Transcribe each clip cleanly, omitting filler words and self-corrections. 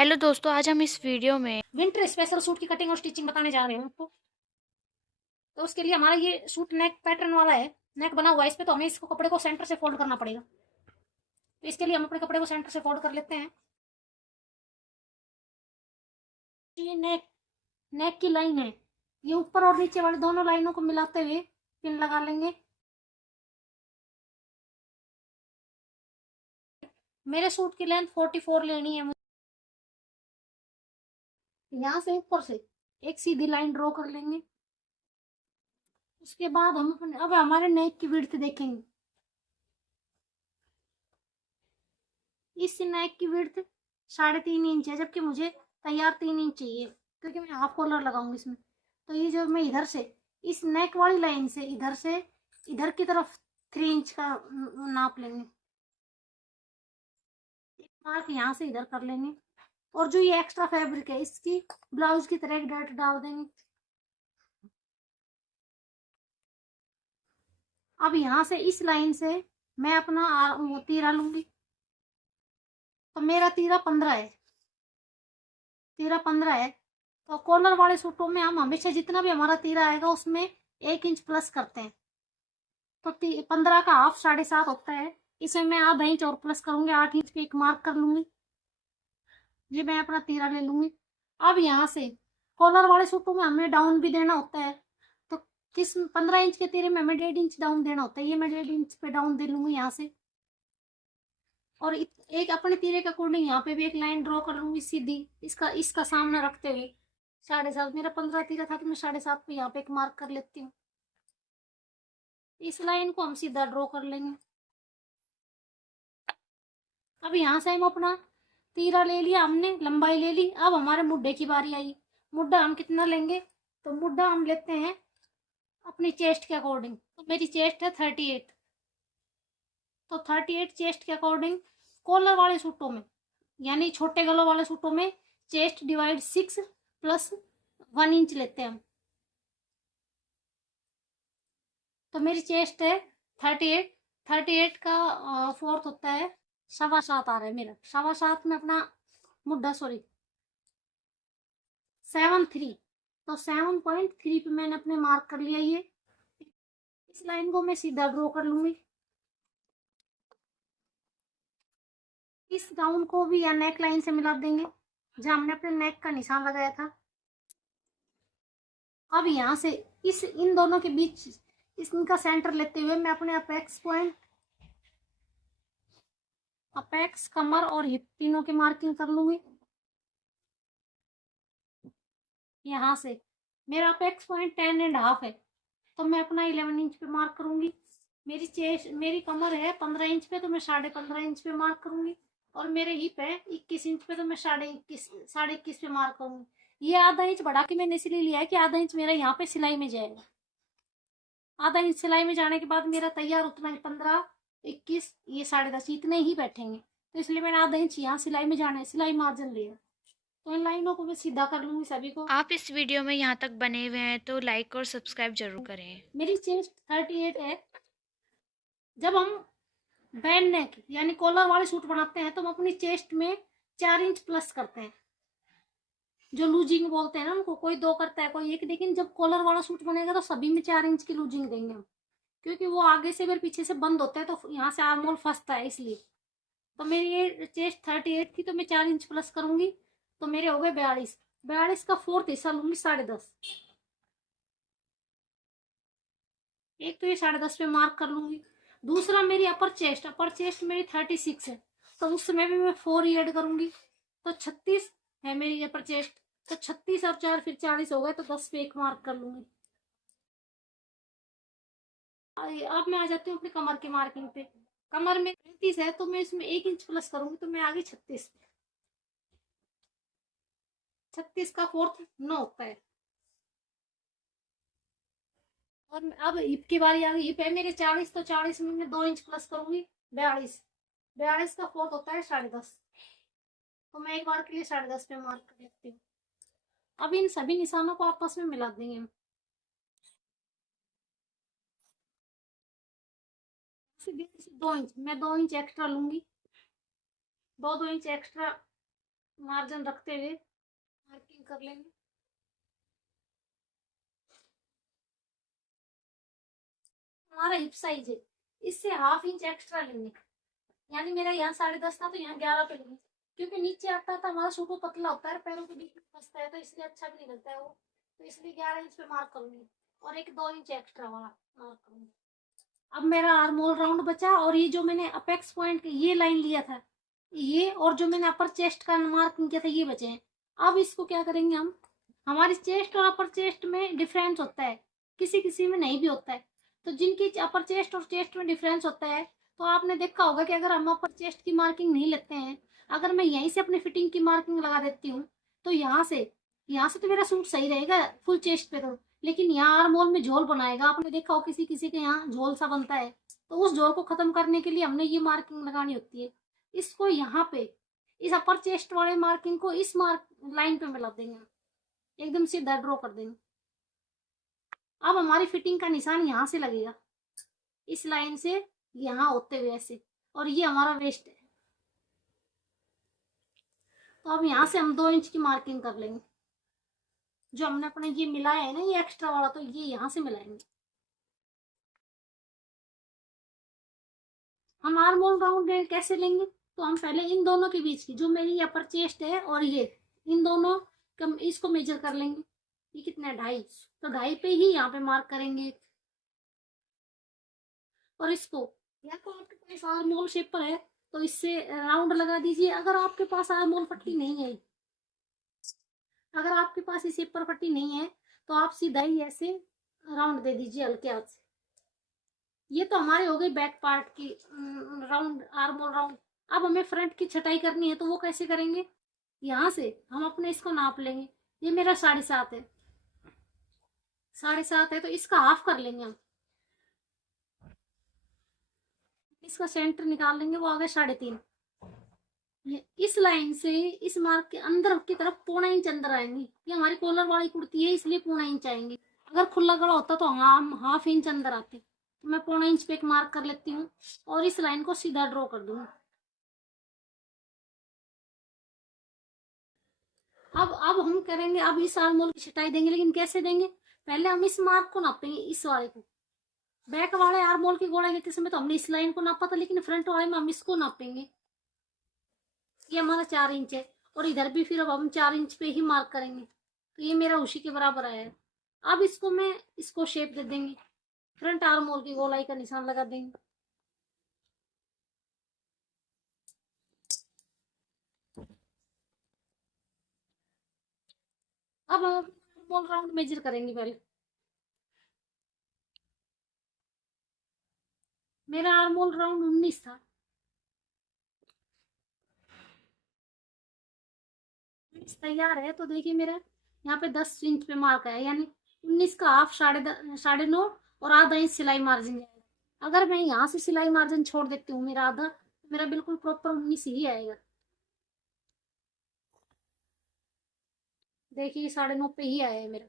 Hello दोस्तों, आज हम इस वीडियो में विंटर स्पेशल सूट की कटिंग और स्टिचिंग बताने जा रहे हैं आपको। तो उसके लिए हमारा ये सूट नेक पैटर्न वाला है, नेक बना हुआ है इस पे, तो हमें इसको कपड़े को सेंटर से फोल्ड करना पड़ेगा। तो इसके लिए हम अपने कपड़े को सेंटर से फोल्ड कर लेते हैं। ये नेक नेक की लाइन है, ये ऊपर और नीचे वाले दोनों लाइनों को मिलाते हुए पिन लगा लेंगे। मेरे सूट की लेंथ 44 लेनी है मुझे। यहाँ से ऊपर से एक सीधी लाइन ड्रॉ कर लेंगे। उसके बाद हम अब हमारे नेक की विड्थ देखेंगे। इस नेक की विड्थ 3.5 इंच है, जबकि मुझे तैयार 3 इंच चाहिए, क्योंकि मैं हाफ कॉलर लगाऊंगी इसमें। तो ये जो मैं इधर से इस नेक वाली लाइन से इधर की तरफ 3 इंच का नाप लेंगे। एक मार्क यहाँ से इधर कर लेंगे, और जो ये एक्स्ट्रा फैब्रिक है इसकी ब्लाउज की तरह एक डॉट डाल देंगे। अब यहाँ से इस लाइन से मैं अपना तीरा लूंगी। तो मेरा तीरा 15 है, तीरा 15 है। तो कॉलर वाले सूटों में हम हमेशा जितना भी हमारा तीरा आएगा उसमें 1 इंच प्लस करते हैं। तो 15 का हाफ 7.5 होता है, इसमें मैं आधा इंच और प्लस करूंगी, 8 इंच पे एक मार्क कर लूंगी। ये मैं अपना तीरा ले लूंगी। अब यहाँ से कॉलर वाले सूटों में हमें डाउन भी देना होता है। तो 15 इंच के तीरे में हमें 1.5 इंच डाउन देना होता है, ये मैं 1.5 इंच पे डाउन दे लूंगी यहाँ से। और एक अपने तीरे के अकॉर्डिंग यहाँ पे भी एक लाइन ड्रॉ कर लूंगी सीधी, इसका इसका सामने रखते हुए। 7.5, मेरा 15 तीरा था तो मैं 7.5 पे यहाँ पे एक मार्क कर लेती हूँ। इस लाइन को हम सीधा ड्रॉ कर लेंगे। अब यहाँ से हम अपना तीरा ले लिया, हमने लंबाई ले ली। अब हमारे मुड्ढे की बारी आई। मुड्ढा हम कितना लेंगे? तो मुड्ढा हम लेते हैं अपनी चेस्ट के अकॉर्डिंग। तो मेरी चेस्ट है 38। तो 38 चेस्ट के अकॉर्डिंग कॉलर वाले सूटों में, यानी छोटे गलों वाले सूटों में, चेस्ट डिवाइड 6 प्लस 1 इंच लेते हैं हम। तो मेरी चेस्ट है 38। 38 का फोर्थ होता है 7.25 आ रहा है मेरा। 7.25 में अपना मुड्ढा, सॉरी 7.3। तो 7.3 पे मैंने अपने मार्क कर लिया। ये इस लाइन को मैं सीधा ड्रॉ कर लूंगी। इस गाउन को भी या नेक लाइन से मिला देंगे जहां हमने अपने नेक का निशान लगाया था। अब यहाँ से इन दोनों के बीच इनका सेंटर लेते हुए मैं अपने अपेक्स पॉइंट, अपेक्स, कमर और हिप तीनों की मार्किंग कर लूंगी। यहाँ से मेरा अपेक्स पॉइंट 10.5 है, तो मैं अपना 11 इंच पे मार्क करूंगी। मेरी कमर है 15 इंच पे, तो मैं 15.5 इंच पे मार्क करूंगी। और मेरे हिप है 21 इंच पे, तो मैं 21.5 पे मार्क करूंगी। ये आधा इंच बढ़ा के मैंने इसलिए लिया है कि आधा इंच मेरा यहाँ पे सिलाई में जाएगा। आधा इंच सिलाई में जाने के बाद मेरा तैयार उतना ही 15, 21, ये 10.5 इतने ही बैठेंगे। तो इसलिए मैंने आधा इंच यहाँ सिलाई में जाना है, सिलाई मार्जिन लिया। तो इन लाइनों को मैं सीधा कर लूंगी सभी को। आप इस वीडियो में यहाँ तक बने हुए हैं तो लाइक और सब्सक्राइब जरूर करें। मेरी चेस्ट 38 है। जब हम बैंड नेक यानी कॉलर वाले सूट बनाते हैं तो हम अपनी चेस्ट में 4 इंच प्लस करते हैं, जो लूजिंग बोलते हैं ना उनको। कोई 2 करता है, कोई 1, लेकिन जब कॉलर वाला सूट बनेगा तो सभी में 4 इंच की लूजिंग देंगे हम, क्योंकि वो आगे से फिर पीछे से बंद होता है, तो यहाँ से आर्म होल फंसता है इसलिए। तो मेरी ये चेस्ट 38 थी, तो मैं 4 इंच प्लस करूंगी, तो मेरे हो गए 42। 42 का फोर्थ हिस्सा लूंगी 10.5। एक तो ये 10.5 पे मार्क कर लूंगी। दूसरा मेरी अपर चेस्ट मेरी 36 है, तो उसमें भी मैं 4 ही ऐड करूंगी, तो 36 है मेरी अपर चेस्ट। तो 36 और 4 फिर 40 हो गए, तो 10 पे एक मार्क कर लूंगी। अब मैं आ जाती हूँ अपनी कमर की मार्किंग पे। कमर में 35 है, तो मैं इसमें 1 इंच प्लस करूंगी, तो मैं आ गई 36 पे। 36 का फोर्थ 9 होता है। और अब हिप की बारी आ गई। हिप है मेरे 40, तो 40 में मैं 2 इंच प्लस करूंगी, 42। 42 का फोर्थ होता है 10.5। तो मैं एक बार के लिए 10.5 पे मार्क कर लेती हूँ। अब इन सभी निशानों को आपस में मिला देंगे हम। 2 इंच, मैं 2 इंच एक्स्ट्रा लूंगी। 2 इंच एक्स्ट्रा मार्जिन रखते हुए मार्किंग कर लेंगे। हमारा हिप साइज है, इससे हाफ इंच एक्स्ट्रा लेंगे, यानी मेरा यहाँ 10.5 था तो यहाँ 11 पे लेंगे, क्योंकि नीचे आता था हमारा सूट वो पतला होता है, पैरों के बीच में फंसता है, तो इसलिए अच्छा भी नहीं लगता है वो, तो इसलिए 11 इंच पे मार्क करूंगी और एक 2 इंच एक्स्ट्रा वाला मार्क करूंगी। अब मेरा आर्म होल राउंड बचा, और ये जो मैंने अपेक्स पॉइंट ये लाइन लिया था ये, और जो मैंने अपर चेस्ट का मार्किंग किया था ये बचे हैं। अब इसको क्या करेंगे हम, हमारी चेस्ट और अपर चेस्ट में डिफरेंस होता है, किसी किसी में नहीं भी होता है, तो जिनकी अपर चेस्ट और चेस्ट में डिफरेंस होता है, तो आपने देखा होगा कि अगर हम अपर चेस्ट की मार्किंग नहीं लेते हैं, अगर मैं यहीं से अपनी फिटिंग की मार्किंग लगा देती हूँ, तो यहाँ से तो मेरा सूट सही रहेगा फुल चेस्ट पे, तो लेकिन यहाँ आर्म होल में झोल बनाएगा, आपने देखा हो किसी किसी के यहाँ झोल सा बनता है, तो उस झोल को खत्म करने के लिए हमने ये मार्किंग लगानी होती है। इसको यहाँ पे इस अपर चेस्ट वाले मार्किंग को इस मार्क लाइन पे मिला देंगे, एकदम सीधा ड्रॉ कर देंगे। अब हमारी फिटिंग का निशान यहाँ से लगेगा, इस लाइन से यहाँ होते हुए ऐसे, और ये हमारा वेस्ट है, तो अब यहाँ से हम 2 इंच की मार्किंग कर लेंगे, जो हमने अपने ये मिलाया है ना ये एक्स्ट्रा वाला, तो ये यहाँ से मिलाएंगे। हम आर्म होल राउंड कैसे लेंगे, तो हम पहले इन दोनों के बीच की जो मेरी अपर चेस्ट है और ये इन दोनों कम इसको मेजर कर लेंगे, ये कितना है 2.5, तो 2.5 पे ही यहाँ पे मार्क करेंगे, और इसको या तो आपके पास आर्म होल शेपर है तो इससे राउंड लगा दीजिए, अगर आपके पास आर्म होल पट्टी नहीं है, अगर आपके पास ये शेपर पट्टी नहीं है तो आप सीधा ही ऐसे राउंड दे दीजिए हल्के हाथ से। ये तो हमारे हो गई बैक पार्ट की राउंड, आर्म होल राउंड। अब हमें फ्रंट की छटाई करनी है, तो वो कैसे करेंगे, यहाँ से हम अपने इसको नाप लेंगे, ये मेरा 7.5 है, 7.5 है, तो इसका हाफ कर लेंगे हम, इसका सेंटर निकाल लेंगे, वो आ गया 3.5। ये इस लाइन से इस मार्क के अंदर की तरफ 0.25 इंच अंदर आएंगे, ये हमारी कॉलर वाली कुर्ती है इसलिए 0.25 इंच आएंगे, अगर खुला गला होता तो हम हाफ इंच अंदर आते, तो मैं 0.25 इंच पे एक मार्क कर लेती हूँ और इस लाइन को सीधा ड्रॉ कर दूंगी। अब हम करेंगे, अब इस आर्म होल की छटाई देंगे, लेकिन कैसे देंगे, पहले हम इस मार्क को नापेंगे, इस वाले को, बैक वाले आर्म होल की गोलाई लेते समय तो हमने इस लाइन को नापा था, लेकिन फ्रंट वाले में हम इसको नापेंगे, ये हमारा 4 इंच है, और इधर भी फिर अब हम 4 इंच पे ही मार्क करेंगे, तो ये मेरा उसी के बराबर आया है। अब इसको शेप दे देंगे, फ्रंट आर्म होल की गोलाई का निशान लगा देंगे। अब हम आर्म राउंड मेजर करेंगे पहले, मेरा आर्म होल राउंड 19 था, 19 तैयार है, तो देखिए मेरा यहाँ पे 10 इंच पे मार्क आया, यानी 19 का हाफ 9.5 और आधा इंच सिलाई मार्जिन जाएगा। अगर मैं यहाँ से सिलाई मार्जिन छोड़ देती हूँ मेरा आधा, तो मेरा बिल्कुल प्रॉपर 19 ही आएगा। देखिए 9.5 पे ही आया है मेरा,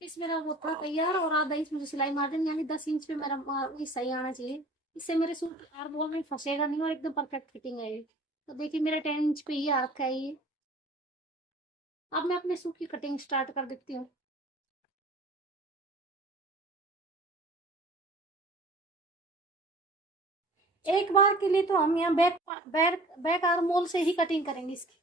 इस मेरा वो था तैयार, और आधा इंच मुझे सिलाई मार्जिन, यानी 10 इंच पे मेरा ये सही आना चाहिए, इससे मेरे सूट आर्म होल में फंसेगा नहीं और एकदम परफेक्ट फिटिंग आएगी। तो देखिए मेरा 10 इंच पे ही आ रखा है ये। अब मैं अपने सूट की कटिंग स्टार्ट कर देती हूँ। एक बार के लिए तो हम यहाँ बैक आर्म होल से ही कटिंग करेंगे इसकी।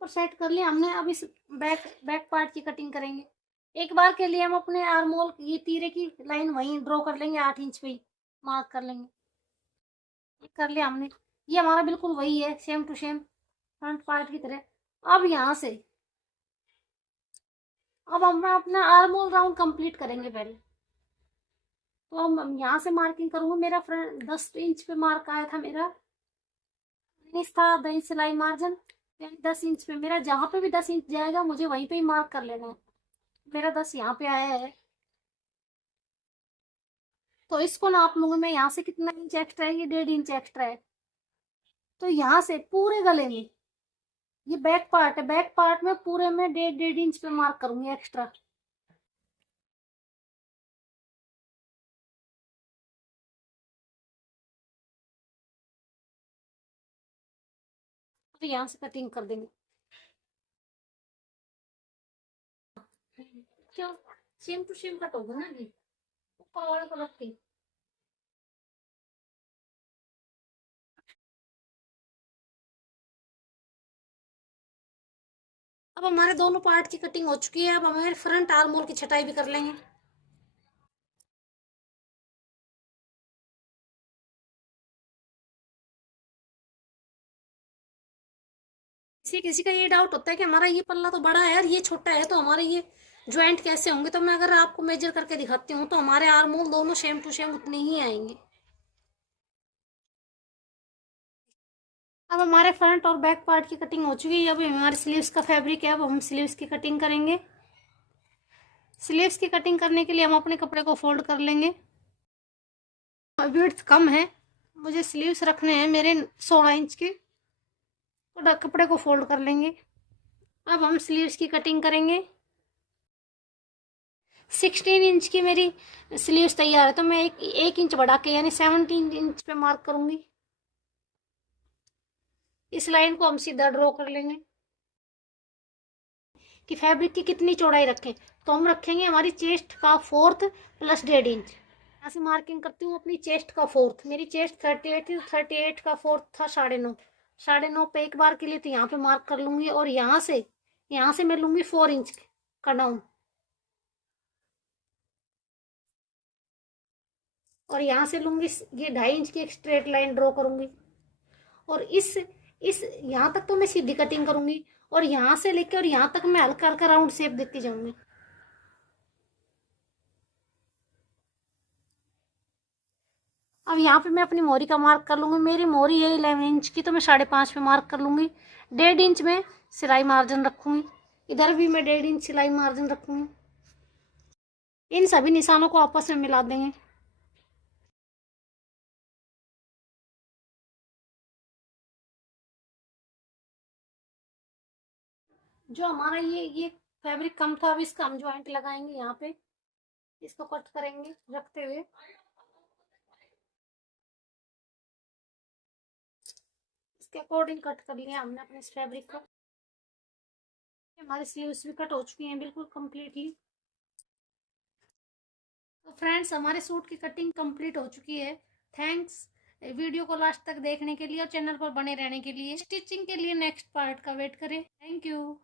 और सेट कर लिया हमने, अब इस बैक बैक पार्ट की कटिंग करेंगे। एक बार के लिए हम अपने आर्म होल ये तीरे की लाइन वहीं ड्रॉ कर लेंगे, 8 इंच पे ही मार्क कर लेंगे। कर लिया हमने, ये हमारा बिल्कुल वही है, same to same front part की तरह। अब यहाँ से अब हम अपना आर्म होल राउंड कंप्लीट करेंगे पहले, तो हम यहाँ से मार्किंग करूंगा, मेरा फ्रंट 10 इंच पे मार्क आया था मेरा, 19 था, 10 सिलाई मार्जिन, यानी 10 इंच पे मेरा, जहाँ पे भी 10 इंच जाएगा मुझे वहीं पे ही मार्क कर लेना है। मेरा 10 यहाँ पे आया है, तो इसको नाप लूंगी मैं, यहाँ से कितना इंच एक्स्ट्रा है, ये 1.5 इंच एक्स्ट्रा है। तो यहाँ से पूरे गले में, ये बैक पार्ट है, बैक पार्ट में पूरे में 1.5 इंच पे मार्क करूंगी एक्स्ट्रा। तो यहाँ से कटिंग कर देंगे। क्यों, सेम टू सेम कट होगा ना ये, ऊपर वाले को रख के। अब हमारे दोनों पार्ट की कटिंग हो चुकी है। अब हमारे फ्रंट आर्म होल की छटाई भी कर लेंगे। किसी किसी का ये डाउट होता है कि हमारा ये पल्ला तो बड़ा है यार, ये छोटा है, तो हमारे ये ज्वाइंट कैसे होंगे। तो मैं अगर आपको मेजर करके दिखाती हूँ तो हमारे आर्म होल दोनों सेम टू सेम उतने ही आएंगे। अब हमारे फ्रंट और बैक पार्ट की कटिंग हो चुकी है। अब हमारे स्लीव्स का फैब्रिक है, अब हम स्लीव्स की कटिंग करेंगे। स्लीव्स की कटिंग करने के लिए हम अपने कपड़े को फोल्ड कर लेंगे। विड्थ कम है, मुझे स्लीव्स रखने हैं मेरे 16 इंच के, तो कपड़े को फोल्ड कर लेंगे। अब हम स्लीव्स की कटिंग करेंगे। 16 इंच की मेरी स्लीव्स तैयार है, तो मैं एक इंच बढ़ा के यानी 17 इंच पे मार्क करूंगी। इस लाइन को हम सीधा ड्रॉ कर लेंगे। कि फैब्रिक की कितनी चौड़ाई रखें, तो हम रखेंगे हमारी चेस्ट का 4th प्लस 1.5 इंच। यहाँ से मार्किंग करती हूँ अपनी चेस्ट का 4th। मेरी चेस्ट 38 थी, 38 का 4th था 9.5। 9.5 पे एक बार के लिए तो यहाँ पे मार्क कर लूंगी, और यहाँ से मैं लूंगी 4 इंच का डाउन, और यहाँ से लूंगी ये 2.5 इंच की एक स्ट्रेट लाइन ड्रॉ करूंगी। और इस यहाँ तक तो मैं सीधी कटिंग करूंगी, और यहाँ से लेकर और यहाँ तक मैं हल्का हल्का राउंड शेप देती जाऊंगी। अब यहाँ पे मैं अपनी मोरी का मार्क कर लूंगी। मेरी मोरी है 11 इंच की, तो मैं 5.5 पे मार्क कर लूंगी। 1.5 इंच में सिलाई मार्जिन रखूंगी, इधर भी मैं 1.5 इंच सिलाई मार्जिन रखूंगी। इन सभी निशानों को आपस में मिला देंगे। जो हमारा ये फैब्रिक कम था, अब इसका हम ज्वाइंट लगाएंगे। यहाँ पे इसको कट करेंगे रखते हुए। इसके अकॉर्डिंग कट कर लिया हमने अपने इस फैब्रिक को। हमारी स्लीव्स भी कट हो चुकी हैं बिल्कुल कंप्लीटली। तो फ्रेंड्स, हमारे सूट की कटिंग कंप्लीट हो चुकी है। थैंक्स वीडियो को लास्ट तक देखने के लिए और चैनल पर बने रहने के लिए। स्टिचिंग के लिए नेक्स्ट पार्ट का वेट करें। Thank you.